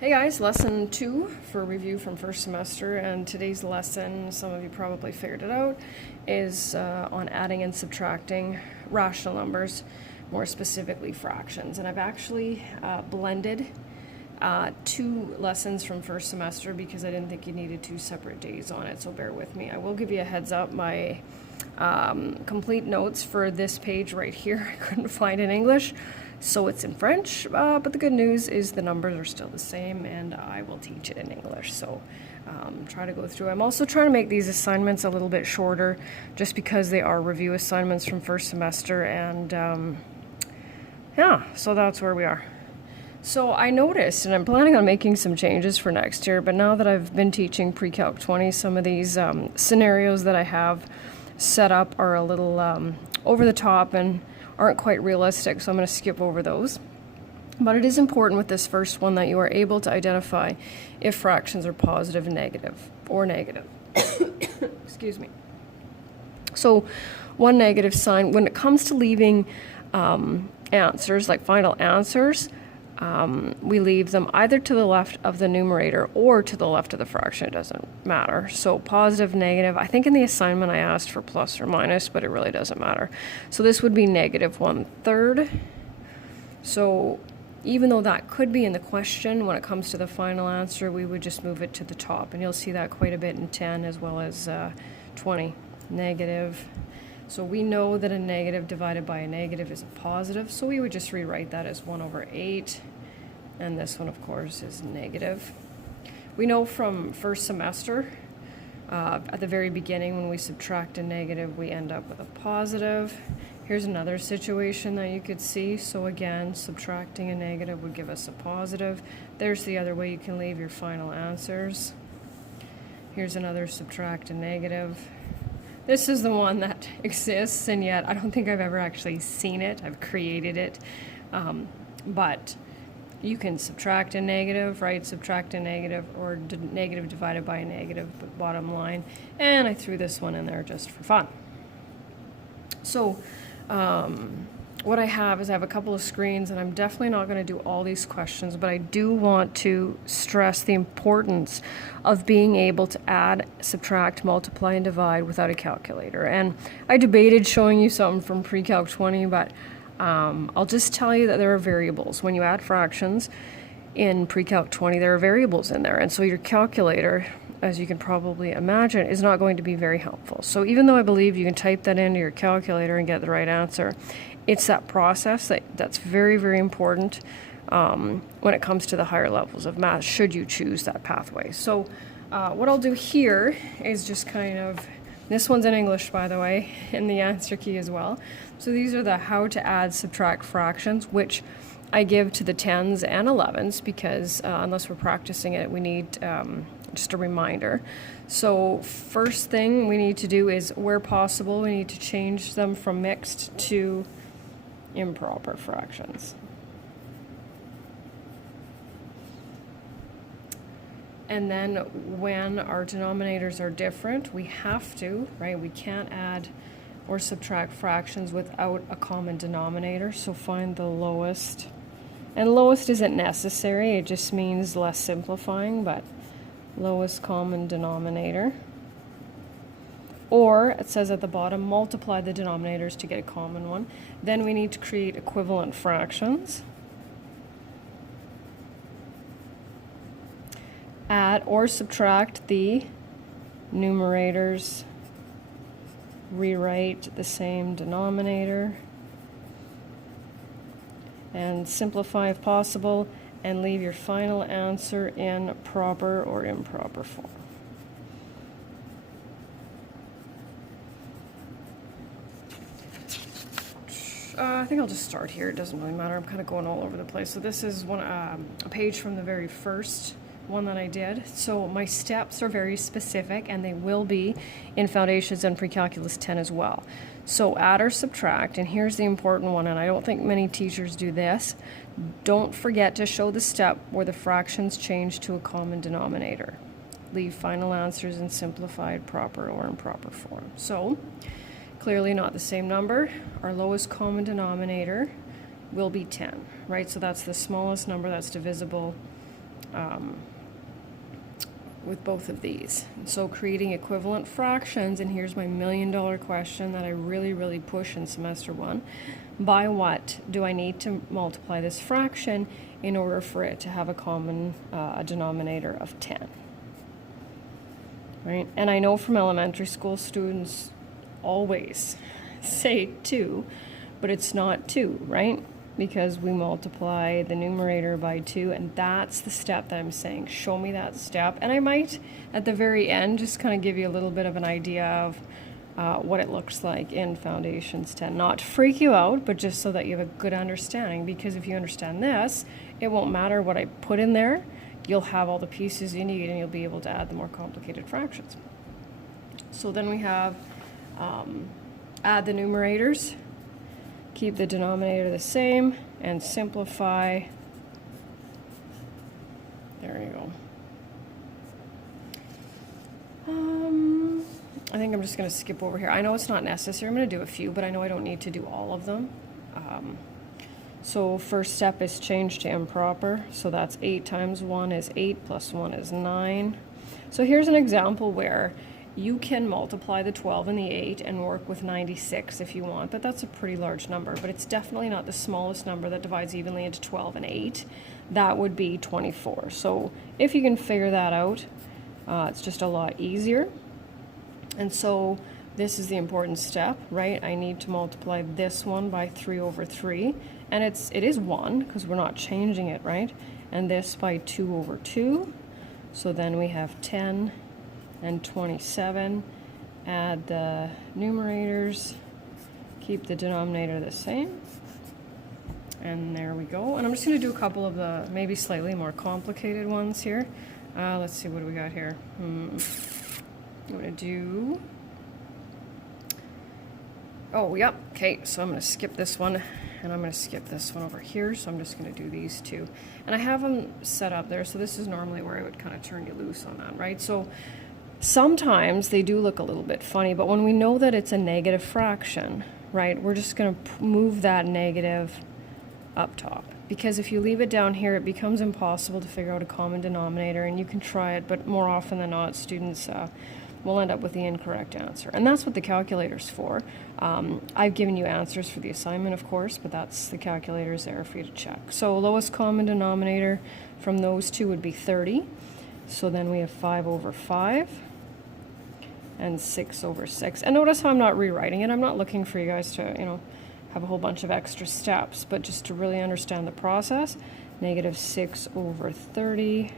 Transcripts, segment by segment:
Hey guys, lesson 2 for review from first semester, and today's lesson, some of you probably figured it out, is on adding and subtracting rational numbers, more specifically fractions. And I've actually blended 2 lessons from first semester because I didn't think you needed 2 separate days on it, so bear with me. I will give you a heads up, my complete notes for this page right here I couldn't find in English. So it's in French, but the good news is the numbers are still the same and I will teach it in English. So try to go through. I'm also trying to make these assignments a little bit shorter just because they are review assignments from first semester, and yeah, so that's where we are. So I noticed, and I'm planning on making some changes for next year, but now that I've been teaching Pre-Calc 20, some of these scenarios that I have set up are a little over the top and aren't quite realistic, so I'm going to skip over those. But it is important with this first one that you are able to identify if fractions are positive, negative, or negative. Excuse me. So one negative sign, when it comes to leaving answers, like final answers, we leave them either to the left of the numerator or to the left of the fraction. It doesn't matter. So positive, negative. I think in the assignment I asked for plus or minus, but it really doesn't matter. So this would be negative 1/3. So even though that could be in the question, when it comes to the final answer, we would just move it to the top. And you'll see that quite a bit in 10 as well as 20. Negative. So we know that a negative divided by a negative is a positive, so we would just rewrite that as 1/8, and this one, of course, is negative. We know from first semester, at the very beginning, when we subtract a negative, we end up with a positive. Here's another situation that you could see. So again, subtracting a negative would give us a positive. There's the other way you can leave your final answers. Here's another subtract a negative. This is the one that exists, and yet I don't think I've ever actually seen it. I've created it. But you can subtract a negative, right? Subtract a negative, or negative divided by a negative, but bottom line. And I threw this one in there just for fun. So what I have is I have a couple of screens, and I'm definitely not going to do all these questions, but I do want to stress the importance of being able to add, subtract, multiply, and divide without a calculator. And I debated showing you something from Pre-Calc 20, but I'll just tell you that there are variables. When you add fractions in Pre-Calc 20, there are variables in there, and so your calculator, as you can probably imagine, is not going to be very helpful. So even though I believe you can type that into your calculator and get the right answer, it's that process that's very, very important when it comes to the higher levels of math, should you choose that pathway. So what I'll do here is just kind of, this one's in English, by the way, in the answer key as well. So these are the how to add, subtract fractions, which I give to the 10s and 11s because unless we're practicing it, we need just a reminder. So first thing we need to do is, where possible, we need to change them from mixed to improper fractions. And then when our denominators are different, we have to, right? We can't add or subtract fractions without a common denominator. So find the lowest. And lowest isn't necessary, it just means less simplifying, but lowest common denominator. Or it says at the bottom, multiply the denominators to get a common one. Then we need to create equivalent fractions. Add or subtract the numerators. Rewrite the same denominator. And simplify if possible, and leave your final answer in proper or improper form. I think I'll just start here. It doesn't really matter. I'm kind of going all over the place. So this is a page from the very first one that I did. So my steps are very specific, and they will be in Foundations and Pre-Calculus 10 as well. So add or subtract, and here's the important one, and I don't think many teachers do this. Don't forget to show the step where the fractions change to a common denominator. Leave final answers in simplified, proper, or improper form. So clearly not the same number. Our lowest common denominator will be 10, right? So that's the smallest number that's divisible with both of these. So creating equivalent fractions, and here's my $1,000,000 question that I really push in semester 1. By what do I need to multiply this fraction in order for it to have a common denominator of 10? Right? And I know from elementary school students always say 2, but it's not 2, right? Because we multiply the numerator by 2, and that's the step that I'm saying. Show me that step. And I might, at the very end, just kind of give you a little bit of an idea of what it looks like in Foundations 10. Not to freak you out, but just so that you have a good understanding. Because if you understand this, it won't matter what I put in there. You'll have all the pieces you need, and you'll be able to add the more complicated fractions. So then we have add the numerators, keep the denominator the same, and simplify. There you go. I think I'm just going to skip over here. I know it's not necessary. I'm going to do a few, but I know I don't need to do all of them. So first step is change to improper. So that's 8 times 1 is 8 plus 1 is 9. So here's an example where you can multiply the 12 and the 8 and work with 96 if you want, but that's a pretty large number. But it's definitely not the smallest number that divides evenly into 12 and 8. That would be 24. So if you can figure that out, it's just a lot easier. And so this is the important step, right? I need to multiply this one by 3 over 3. And it is 1, because we're not changing it, right? And this by 2 over 2. So then we have 10 and 27. Add the numerators. Keep the denominator the same. And there we go. And I'm just going to do a couple of the maybe slightly more complicated ones here. Let's see, what do we got here? I'm going to do... Oh, yep. Okay, so I'm going to skip this one. And I'm going to skip this one over here, so I'm just going to do these two. And I have them set up there, so this is normally where I would kind of turn you loose on that, right? So sometimes they do look a little bit funny, but when we know that it's a negative fraction, right, we're just going to move that negative up top. Because if you leave it down here, it becomes impossible to figure out a common denominator, and you can try it, but more often than not, students will end up with the incorrect answer. And that's what the calculator's for. I've given you answers for the assignment, of course, but that's the calculator's there for you to check. So lowest common denominator from those two would be 30. So then we have 5 over 5 and 6 over 6. And notice how I'm not rewriting it. I'm not looking for you guys to, have a whole bunch of extra steps, but just to really understand the process. Negative 6 over 30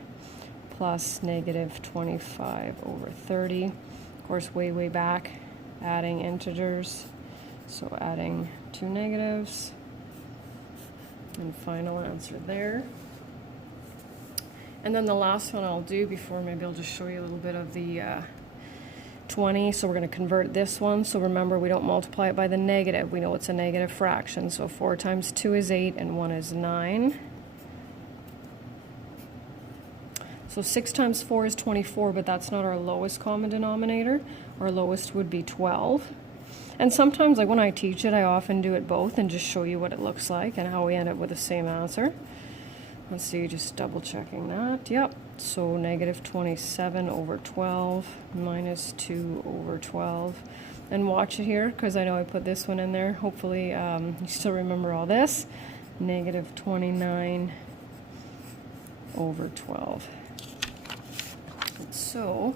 plus negative 25 over 30. Of course, way back, adding integers. So adding 2 negatives. And final answer there. And then the last one I'll do before, maybe I'll just show you a little bit of the 20. So we're going to convert this one. So remember, we don't multiply it by the negative. We know it's a negative fraction. So 4 times 2 is 8 and 1 is 9. So 6 times 4 is 24, but that's not our lowest common denominator. Our lowest would be 12. And sometimes, like when I teach it, I often do it both and just show you what it looks like and how we end up with the same answer. Let's see, just double checking that. Yep, so negative 27 over 12 minus 2 over 12. And watch it here, because I know I put this one in there. Hopefully you still remember all this. Negative 29 over 12. So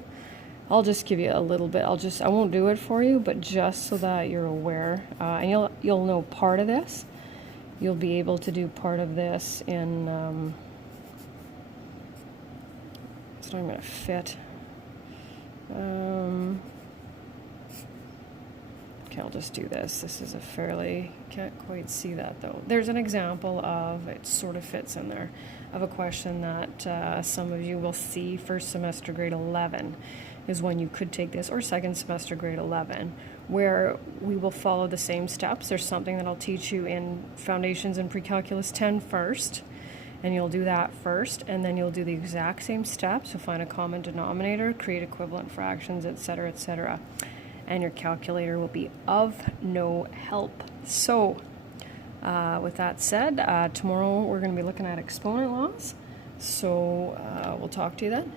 I'll just give you a little bit. I won't do it for you, but just so that you're aware, and you'll know part of this. You'll be able to do part of this in. It's not going to fit. Okay, I'll just do this. This is a fairly, can't quite see that though. There's an example of, it sort of fits in there, of a question that some of you will see first semester grade 11 is when you could take this, or second semester grade 11, where we will follow the same steps. There's something that I'll teach you in Foundations and Pre-Calculus 10 first, and you'll do that first, and then you'll do the exact same steps. So find a common denominator, create equivalent fractions, etc., etc., and your calculator will be of no help. So with that said, tomorrow we're going to be looking at exponent laws. So we'll talk to you then.